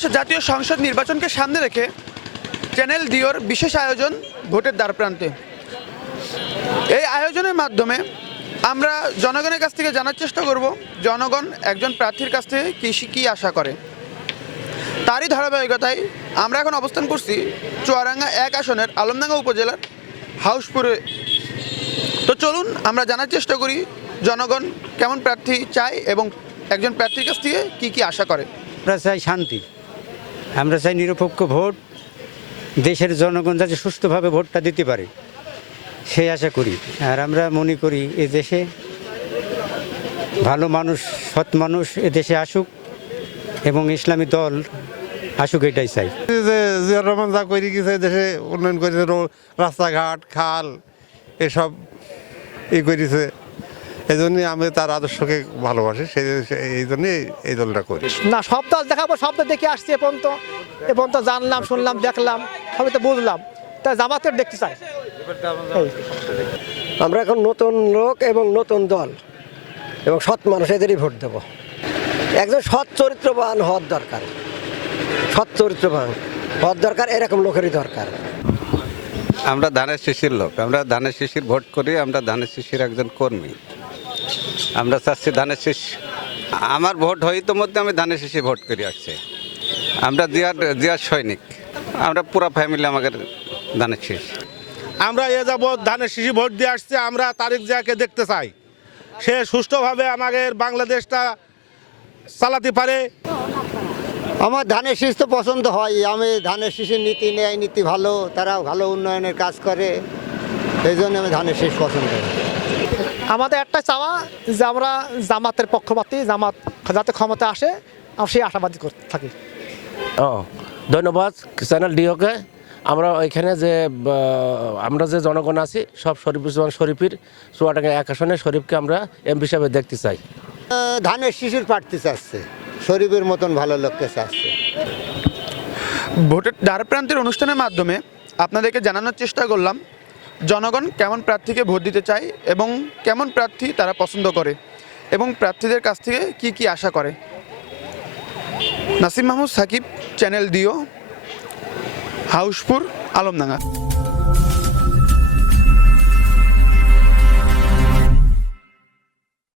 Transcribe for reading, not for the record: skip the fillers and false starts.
ত্রয়োদশ জাতীয় সংসদ নির্বাচনকে সামনে রেখে চ্যানেল ডিওর বিশেষ আয়োজন ভোটের দ্বারপ্রান্তে। এই আয়োজনের মাধ্যমে আমরা জনগণের কাছ থেকে জানার চেষ্টা করব জনগণ একজন প্রার্থীর কাছ থেকে কী আশা করে। তারই ধারাবাহিকতায় আমরা এখন অবস্থান করছি চুয়াডাঙ্গা 1 আসনের আলমডাঙ্গা উপজেলার হাউসপুরে। তো চলুন আমরা জানার চেষ্টা করি জনগণ কেমন প্রার্থী চায় এবং একজন প্রার্থীর কাছ থেকে কী আশা করে। আমরা চাই শান্তি, আমরা চাই নিরপেক্ষ ভোট, দেশের জনগণ যাতে সুষ্ঠুভাবে ভোটটা দিতে পারে সেই আশা করি। আর আমরা মনে করি এ দেশে ভালো মানুষ, সৎ মানুষ এ দেশে আসুক এবং ইসলামী দল আসুক, এটাই চাই। জিয়াউর রহমান যা করে গেছে দেশে উন্নয়ন করেছে, রাস্তাঘাট খাল এসব করেছে, এই জন্যই আমি তার আদর্শকে ভালোবাসি, এই জন্যই এই দলটা করি। না, সব দল দেখাবো, সব দল দেখে আসছি এ পর্যন্ত জানলাম, শুনলাম, দেখলাম, সবই তো বুঝলাম, তাই জামাতের দেখতে চাই। আমরা এখন নতুন লোক এবং নতুন দল এবং সৎ মানুষ এদেরই ভোট দেব। একজন সৎ চরিত্রবান হওয়ার দরকার, সৎ চরিত্রবান হওয়ার দরকার, এরকম লোকেরই দরকার। আমরা ধানের শিশির লোক, আমরা ধানের শিশির ভোট করি, আমরা ধানের শিশির একজন কর্মী। আমরা চাচ্ছি ধানের শীষ, আমার ভোট হয় ইতিমধ্যে আমি ধানের শিশির ভোট করে আসছি। আমরা জিয়ার সৈনিক, আমরা পুরা ফ্যামিলি আমাদের ধানের শীষ। আমরা এ যাবৎ ধানের শিশি ভোট দিয়ে আসছি, আমরা তারেক জিয়াকে দেখতে চাই, সে সুষ্ঠুভাবে আমাদের বাংলাদেশটা চালাতে পারে। আমার ধানের শীষ তো পছন্দ হয়, আমি ধানের শীষের নীতি নেয়, নীতি ভালো, তারা ভালো উন্নয়নের কাজ করে, এই জন্য আমি ধানের শীষ পছন্দ করি। আমাদের একটা চাওয়া যে আমরা জামাতের পক্ষপাতী, জামাত যাতে ক্ষমতা আসে, আমরা সেই আশাবাদী করতে থাকি। ধন্যবাদ চ্যানেল ডিওকে। আমরা ওইখানে যে আমরা যে জনগণ আছি সব শরীফের চুয়াডাঙ্গা 1 আসনে শরীফকে আমরা এমপি হিসাবে দেখতে চাই। ধানের শিশুর প্রার্থী চাচ্ছে, শরীফের মতন ভালো লোককে চাচ্ছে। ভোটের দ্বারপ্রান্তের অনুষ্ঠানের মাধ্যমে আপনাদেরকে জানানোর চেষ্টা করলাম জনগণ কেমন প্রার্থীকে ভোট দিতে চায় এবং কেমন প্রার্থী তারা পছন্দ করে এবং প্রার্থীদের কাছ থেকে কী আশা করে। নাসিম মাহমুদ সাকিব, চ্যানেল ডিও, হাউসপুর, আলমডাঙ্গা।